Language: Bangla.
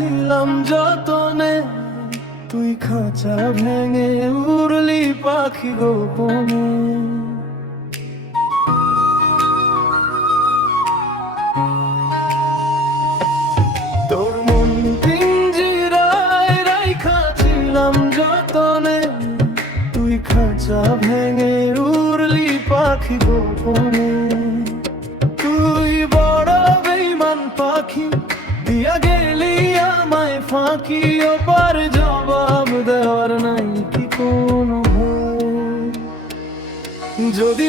ছিলাম যতনে, তুই খাঁচা ভেঙে উড়লি পাখি গোপনে। তোর মন পিঞ্জিরায় রাইখা ছিলাম যতনে, তুই খাঁচা ভেঙে উড়লি পাখি গোপনে। তুই বড় বেঈমান পাখি, দিয়া গেলি আমায় ফাঁকি। ওপার জবাব দেওয়ার নাই কি কোনো ভয়? যদি